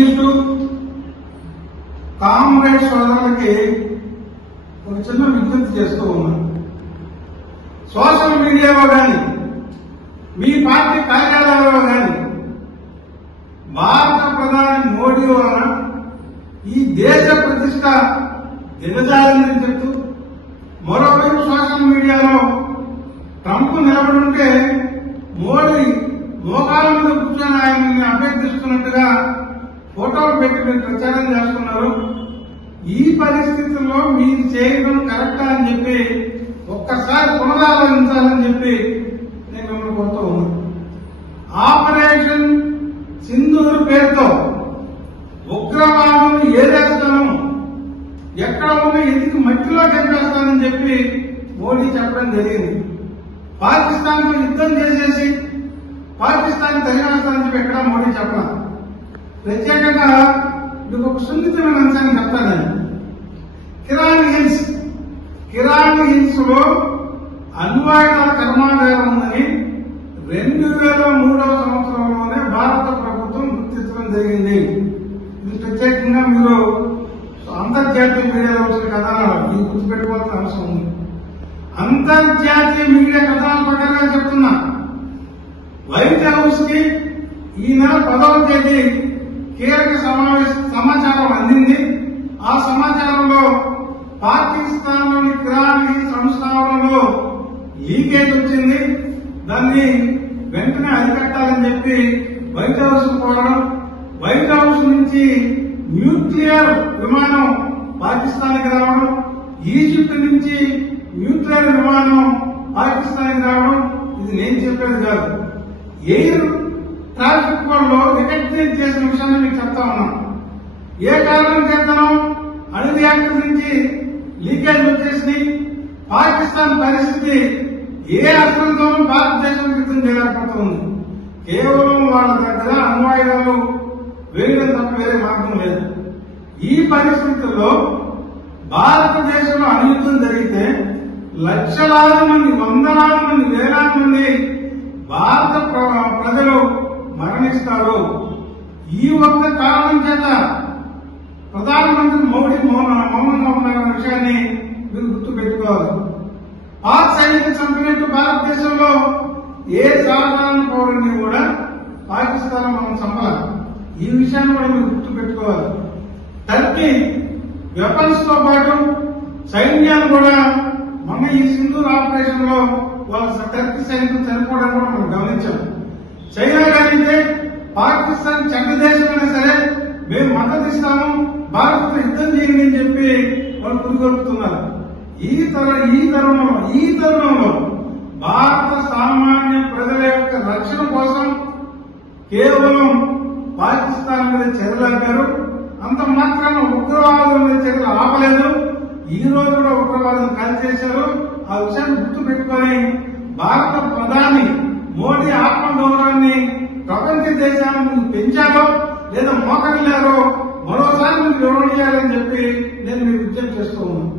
Communist comrade సోదరులకి ఒక చిన్న విజ్ఞప్తి చేస్తూ ఉన్నాను. సోషల్ మీడియాలో కానీ మీ పార్టీ కార్యాలయాల్లో కానీ భారత ప్రధాని మోడీ వలన ఈ దేశ ప్రతిష్ట దిగజారిందని చెప్తూ మరోవైపు సోషల్ మీడియాలో ట్రంప్ నిలబడుంటే మోడీ మోకాల మీద కూర్చొని ఆయన్ని అభ్యర్థిస్తున్నట్టుగా ఫోటోలు పెట్టి మీరు ప్రచారం చేస్తున్నారు. ఈ పరిస్థితుల్లో మీరు చేయడం కరెక్టా అని చెప్పి ఒక్కసారి పునరాలోచించాలని చెప్పి నేను మిమ్మల్ని కోరుతూ ఉన్నాను. ఆపరేషన్ సింధూర్ పేరుతో ఉగ్రవాదం ఏదేస్తాను, ఎక్కడ ఉన్న ఎందుకు మట్టిలో కనిపిస్తానని చెప్పి మోడీ చెప్పడం జరిగింది. పాకిస్తాన్ తో యుద్ధం చేసేసి పాకిస్తాన్ తరిమేస్తానని చెప్పి ఎక్కడా మోడీ చెప్పాల. ప్రత్యేకంగా మీకు ఒక సున్నితమైన అంశాన్ని చెప్తాను. కిరాన్ హిల్స్ లో అణ్వాయుధాల కర్మాగారం ఉందని 2003వ సంవత్సరంలోనే భారత ప్రభుత్వం గుర్తించడం జరిగింది. ఇది ప్రత్యేకంగా మీరు అంతర్జాతీయ మీడియాలో వచ్చిన కథనాలు మీకు గుర్తుపెట్టుకోవాల్సిన అవసరం ఉంది. అంతర్జాతీయ మీడియా కథనాల ప్రకారంగా చెప్తున్నా, వైట్ హౌస్ కి ఈ నెల 10వ తేదీ కీలక సమాచారం అందింది. ఆ సమాచారంలో పాకిస్తాన్లోని కిరాణీ సంస్థానంలో లీకేజ్ వచ్చింది. దాన్ని వెంటనే అరికట్టాలని చెప్పి వైట్ హౌస్ కోరడం, వైట్ హౌస్ నుంచి న్యూక్లియర్ విమానం పాకిస్తాన్కి రావడం, ఈజిప్ట్ నుంచి న్యూక్లియర్ విమానం పాకిస్తాన్కి రావడం, ఇది నేను చెప్పేది కాదు. ఎయిర్ ట్రాఫిక్ లో రికగ్నైజ్ చేసిన విషయాన్ని మీకు చెప్తా ఉన్నాను. ఏ కారణం చేస్తానో అణు రియాక్టర్ నుంచి లీకేజ్ వచ్చేసి పాకిస్తాన్ పరిస్థితి ఏ అస్త్రంతోనూ భారతదేశం యుద్ధం చేయలేకపోతుంది. కేవలం వాళ్ళ దగ్గర అణ్వాయుధాలు వేయడం తప్ప వేరే మార్గం లేదు. ఈ పరిస్థితుల్లో భారతదేశంలో అణుయుద్ధం జరిగితే లక్షలాది మంది, వందలాది మంది, వేలాది మంది భారత ప్రజలు మరణిస్తారు. ఈ ఒక్క కారణం చేత ప్రధానమంత్రి మోడీ మౌనంగా ఉన్న విషయాన్ని మీరు గుర్తు పెట్టుకోవాలి. పాక్ సైనికులు చంపినట్టు భారతదేశంలో ఏ సాధారణ పౌరుని కూడా పాకిస్తాన్ మనం చంపాలి. ఈ విషయాన్ని కూడా మీరు గుర్తు పెట్టుకోవాలి. టర్కీ వెపన్స్ తో పాటు సైన్యాన్ని కూడా మొన్న ఈ సింధూర్ ఆపరేషన్ లో వాళ్ళ టర్కీ సైనికులు చనిపోవడం కూడా మనం గమనించాం. చైనా కానీ పాకిస్తాన్ చెడ్డ దేశమైనా సరే మేము మద్దతు ఇస్తాము, భారత్తో యుద్ధం చేయండి అని చెప్పి వాళ్ళు పురుగొలుపుతున్నారు. ఈ తరుణంలో భారత సామాన్య ప్రజల యొక్క రక్షణ కోసం కేవలం పాకిస్తాన్ మీద చర్యలాగారు. అంత మాత్రాన ఉగ్రవాదుల మీద చర్యలు ఆపలేదు. ఈ రోజు కూడా ఉగ్రవాదులు కలిసేశారు. ఆ విషయాన్ని గుర్తు పెట్టుకొని భారత ప్రధాని మోడీ ఆత్మగౌరవాన్ని ప్రపంచ దేశాలను పెంచారో లేదా మోకరిల్లారో మరోసారి మీరు వివరణ చేయాలని చెప్పి నేను మీకు విజ్ఞప్తి చేస్తూ ఉన్నాను.